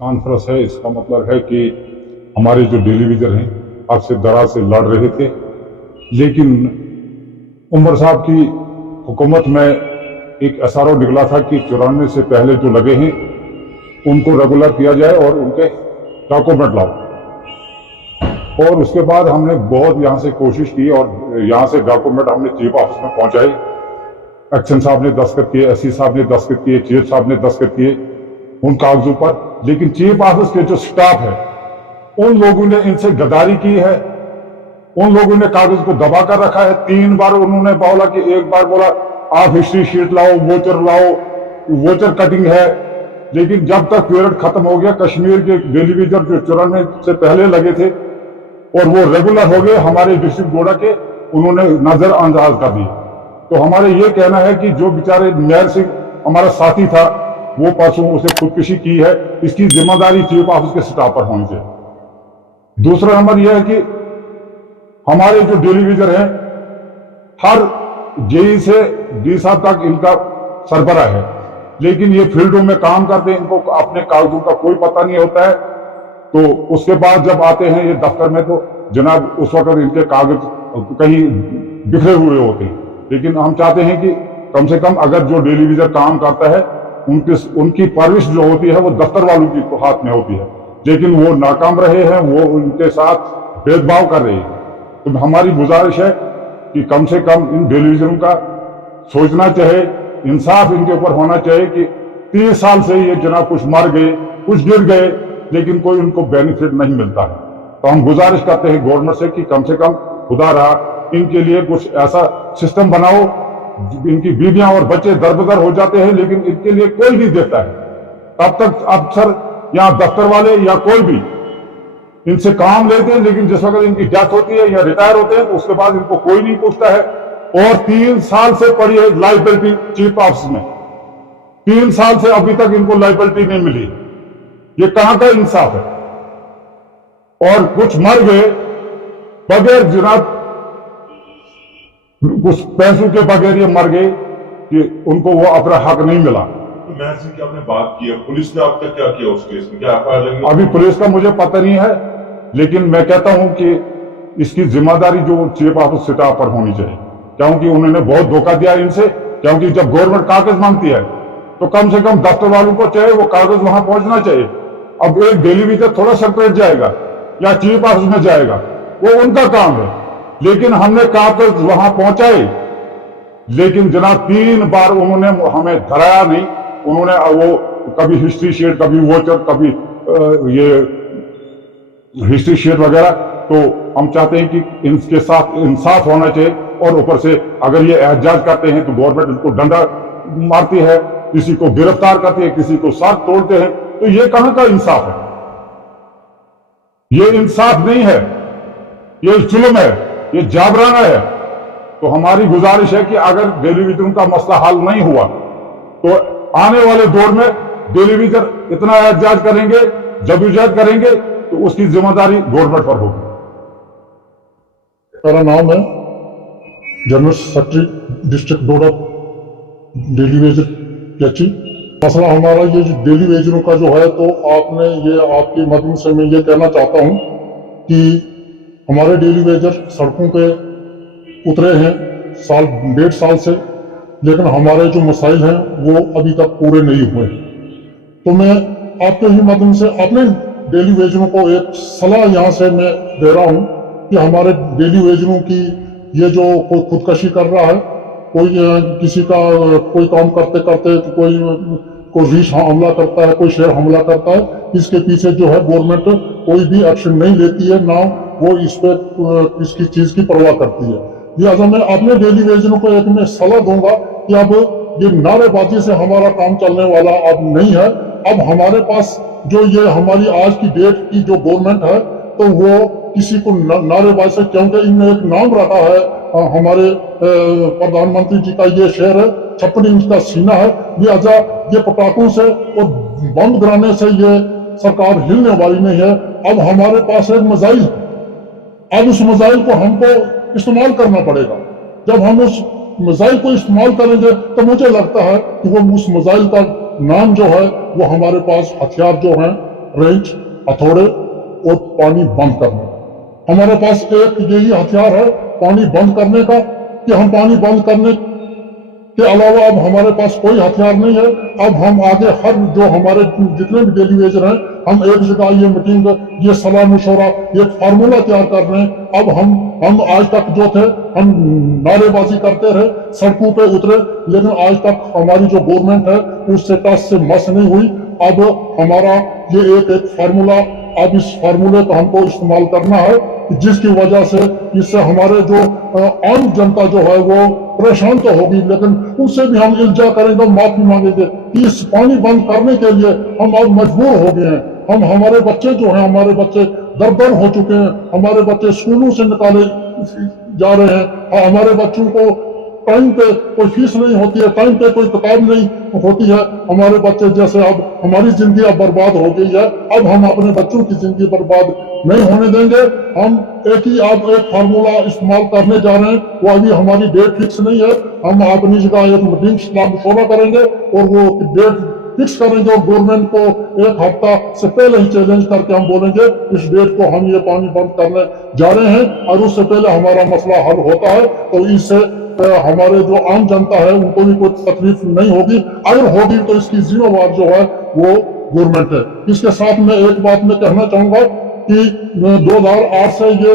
Conference है, इसका मतलब है कि हमारे जो टेलीविजन हैं आपसे दराज से लड़ रहे थे, लेकिन उमर साहब की हुकूमत में एक एसआरओ निकला था कि 94 से पहले जो लगे हैं उनको रेगुलर किया जाए और उनके डॉक्यूमेंट लाओ। और उसके बाद हमने बहुत यहाँ से कोशिश की और यहाँ से डॉक्यूमेंट हमने चीफ ऑफिस में पहुंचाए। एक्शन साहब ने दस्तखत किए, एससी साहब ने दस्तखत किए, चीफ साहब ने दस्तखत किए उन कागजों पर, लेकिन चीफ ऑफिस के जो स्टाफ है उन लोगों ने इनसे गद्दारी की है। उन लोगों ने कागज को दबा कर रखा है। 3 बार उन्होंने बोला कि एक बार बोला आप हिस्ट्री शीट लाओ, वोचर लाओ, वोचर कटिंग है, लेकिन जब तक पीरियड खत्म हो गया कश्मीर के टेलीविजन जो 94 से पहले लगे थे और वो रेगुलर हो गए हमारे डिस्ट्रिक्ट बोर्ड के, उन्होंने नजरअंदाज कर दिया। तो हमारे ये कहना है कि जो बेचारे मेयर सिंह हमारा साथी था वो परसों उसे खुदकुशी की है, इसकी जिम्मेदारी चीफ ऑफिस के स्टाफ पर होनी चाहिए। दूसरा नंबर यह है कि हमारे जो टेलीविजन है हर जेई से डी साहब तक इनका सरबराह है, लेकिन ये फील्डों में काम करते हैं, इनको अपने कागजों का कोई पता नहीं होता है। तो उसके बाद जब आते हैं ये दफ्तर में तो जनाब उस वक्त इनके कागज कहीं बिखरे हुए होते हैं। लेकिन हम चाहते हैं कि कम से कम अगर जो टेलीविजन काम करता है उनकी परवरिश जो होती है वो दफ्तर वालों की हाथ में होती है, लेकिन वो नाकाम रहे हैं, वो उनके साथ भेदभाव कर रहे हैं। तो हमारी गुजारिश है कि कम से कम इन टेलीविजनों का सोचना चाहिए, इंसाफ इनके ऊपर होना चाहिए कि 30 साल से ये जनाब कुछ मर गए, कुछ गिर गए, लेकिन कोई उनको बेनिफिट नहीं मिलता है। तो हम गुजारिश करते हैं गवर्नमेंट से कि कम से कम खुदा रहा इनके लिए कुछ ऐसा सिस्टम बनाओ। इनकी बीवियां और बच्चे दरबदर हो जाते हैं, लेकिन इनके लिए कोई नहीं देता है। तब तक अफसर या दफ्तर वाले या कोई भी इनसे काम लेते हैं, लेकिन जिस वक्त इनकी डेथ होती है या रिटायर होते हैं तो उसके बाद इनको कोई नहीं पूछता है। और 3 साल से पड़ी है लाइबिलिटी चीफ ऑफिस में, 3 साल से अभी तक इनको लाइबिलिटी नहीं मिली। ये कहां का इंसाफ है? और कुछ मर गए बगैर जनाब कुछ पैसों के बगैर ये मर गए कि उनको वो अपना हक नहीं मिला। तो मेयर सिंह की आपने बात की है, पुलिस ने अब तक क्या किया उस केस में? क्या एफआईआर लगी? अभी पुलिस का मुझे पता नहीं है, लेकिन मैं कहता हूं कि इसकी जिम्मेदारी जो चीफ ऑफिस स्टाफ पर होनी चाहिए, क्योंकि उन्होंने बहुत धोखा दिया इनसे। क्योंकि जब गवर्नमेंट कागज मांगती है तो कम से कम दफ्तर वालों को चाहिए वो कागज वहां पहुंचना चाहिए। अब एक टेलीविजन थोड़ा सेक्रेटरीट जाएगा या चीफ ऑफिस में जाएगा, वो उनका काम है, लेकिन हमने कागज वहां पहुंचाए, लेकिन जनाब 3 बार उन्होंने हमें धराया नहीं। उन्होंने वो कभी हिस्ट्री शीट, कभी वोचर, कभी ये हिस्ट्री शीट वगैरह। तो हम चाहते हैं कि इनके साथ इंसाफ होना चाहिए, और ऊपर से अगर ये एहतजाज करते हैं तो गवर्नमेंट इनको डंडा मारती है, किसी को गिरफ्तार करती है, किसी को साथ तोड़ते हैं। तो ये कहां का इंसाफ है? ये इंसाफ नहीं है, ये जुल्म है, ये जाबराना है। तो हमारी गुजारिश है कि अगर टेलीविजन का मसला हल नहीं हुआ तो आने वाले दौर में टेलीविजन इतना एहतजाज करेंगे, जदोजहद करेंगे, तो उसकी जिम्मेदारी गवर्नमेंट पर होगी। मेरा नाम है general secretary district board of television याची। मसला हमारा ये जो टेलीविजनों का जो है, तो आपने ये आपके माध्यम से मैं ये कहना चाहता हूँ कि हमारे टेलीविजन सड़कों पे उतरे हैं 1.5 साल से, लेकिन हमारे जो मसाइल हैं वो अभी तक पूरे नहीं हुए। तो मैं आपके ही माध्यम से अपने टेलीविजनों को एक सलाह यहाँ से मैं दे रहा हूँ कि हमारे टेलीविजनों की ये जो कोई खुदकशी कर रहा है, कोई किसी का कोई काम करते करते कोई रीछ हमला करता है, कोई शेर हमला करता है, इसके पीछे जो है गवर्नमेंट कोई भी एक्शन नहीं लेती है, ना वो इस पर इसकी चीज की परवाह करती है। लिहाजा मैं अपने टेलीविजनों को एक मैं सलाह दूंगा कि अब ये नारेबाजी से हमारा काम चलने वाला अब नहीं है। अब हमारे पास जो ये हमारी आज की डेट की जो गवर्नमेंट है, तो वो किसी को नारेबाजी से, क्योंकि इनने एक नाम रखा है हमारे प्रधानमंत्री जी का, ये शेर है 56 इंच का सीना है। लिहाजा ये पटाखों से और बम गिराने से ये सरकार हिलने वाली नहीं है। अब हमारे पास एक मिसाइल है, अब उस मिसाइल को हमको इस्तेमाल करना पड़ेगा। जब हम उस मिसाइल को इस्तेमाल करेंगे तो मुझे लगता है कि वो उस मिसाइल का नाम जो है वो हमारे पास हथियार जो हैं रेंच, हथौड़े और पानी बंद करना। हमारे पास एक यही हथियार है पानी बंद करने का, कि हम पानी बंद करने के अलावा अब हमारे पास कोई हथियार नहीं है। अब हम आगे हर जो हमारे जितने भी डेली वेजर हैं, हम एक जगह ये मीटिंग, ये सलाह मशवरा, ये फार्मूला तैयार कर रहे हैं। अब हम आज तक जो थे, हम नारेबाजी करते रहे, सड़कों पे उतरे, लेकिन आज तक हमारी जो गवर्नमेंट है उससे टस से मस नहीं हुई। अब हमारा ये एक फार्मूला, अब इस फार्मूले का हमको इस्तेमाल करना है, जिसकी वजह से इससे हमारे जो आम जनता जो है वो परेशान तो होगी, लेकिन उनसे भी हम इल्जा करेंगे, माफी मांगेंगे कि इस पानी बंद करने के लिए हम अब मजबूर हो गए हैं। हम हमारे बच्चे जो हैं, हमारे बच्चे दर-दर हो चुके हैं, हमारे बच्चे स्कूलों से निकाले जा रहे हैं, हमारे बच्चों को टाइम पे कोई फीस नहीं होती है, टाइम पे कोई किताब नहीं होती है। हमारे बच्चे जैसे, अब हमारी जिंदगी अब बर्बाद हो गई है, अब हम अपने बच्चों की जिंदगी बर्बाद नहीं होने देंगे। हम अब एक फार्मूला इस्तेमाल करने जा रहे हैं, वो अभी हमारी डेट फिक्स नहीं है। हम अपनी जगह एक मीटिंग मशवरा करेंगे और वो डेट फिक्स करेंगे, और गवर्नमेंट को एक हफ्ता से पहले ही चैलेंज करके हम बोलेंगे इस डेट को हम ये पानी बंद करने जा रहे हैं, और उससे पहले हमारा मसला हल होता है तो इससे हमारे जो आम जनता है उनको भी कोई तकलीफ नहीं होगी। अगर होगी तो इसकी जिम्मेवार जो है वो गवर्नमेंट है। इसके साथ में एक बात मैं कहना चाहूंगा कि 2008 से ये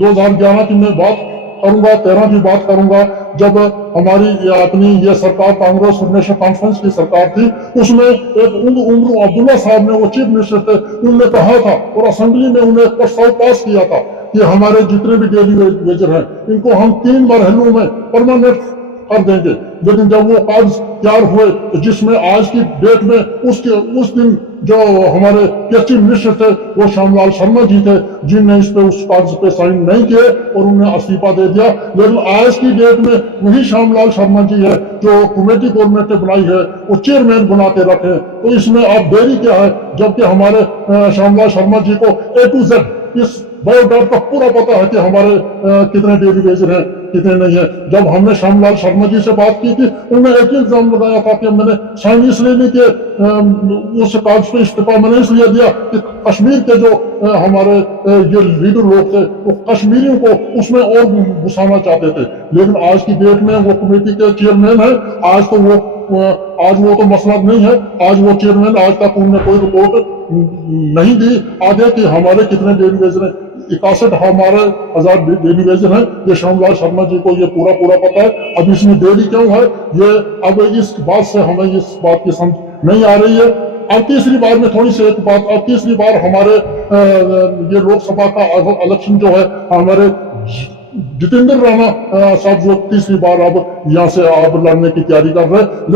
2011 की मैं बात करूंगा, 13 की बात करूंगा, जब हमारी अपनी ये सरकार कांग्रेस नेशनल कॉन्फ्रेंस की सरकार थी, उसमें एक उमर अब्दुल्ला साहब ने, वो चीफ मिनिस्टर थे, उन्होंने कहा था और असेंबली में उन्हें एक प्रस्ताव पास किया था कि हमारे जितने भी डेली वेजर हैं इनको हम 3 मरहलों में परमानेंट कर देंगे। लेकिन जब वो कागज तैयार हुए, जिसमें आज की डेट में उस दिन जो हमारे चीफ मिनिस्टर थे वो श्यामलाल शर्मा जी थे, जिनने इस पे उस कागज पे साइन नहीं किए और उन्हें इस्तीफा दे दिया। लेकिन आज की डेट में वही श्यामलाल शर्मा जी है जो कमेटी गवर्नमेंट ने बनाई है, वो चेयरमैन बना के रखे। तो इसमें आप देरी क्या है, जबकि हमारे श्यामलाल शर्मा जी को A to Z इस बायोडाटा का पूरा पता है कि हमारे कितने डेली वेजर हैं, कितने नहीं है। जब हमने श्यामलाल शर्मा जी से बात की थी, उन्होंने एक ही इल्जाम लगाया था कि मैंने साइन इसलिए नहीं किए, उस कागज पे इस्तीफा मैंने इसलिए दिया कि कश्मीर के जो हमारे ये लीडर लोग थे वो कश्मीरियों को उसमें और घुसाना चाहते थे। लेकिन आज की डेट में वो कमेटी के चेयरमैन है, आज वो तो मसला नहीं है, आज वो चेयरमैन, आज तक उन्होंने कोई रिपोर्ट नहीं दी आगे कि हमारे कितने डेली वेजर हैं। 61 हमारे 1000 डेली वेजर हैं। ये श्यामलाल शर्मा जी को ये पूरा पता है। अब इसमें देरी क्यों है, ये अब इस बात से हमें इस बात की समझ नहीं आ रही है। अब तीसरी बार में थोड़ी सी एक बात, अब तीसरी बार हमारे ये लोकसभा का इलेक्शन जो है, हमारे जितेंद्र राणा साहब जो तीसरी बार अब यहाँ से अब लड़ने की तैयारी कर रहे हैं।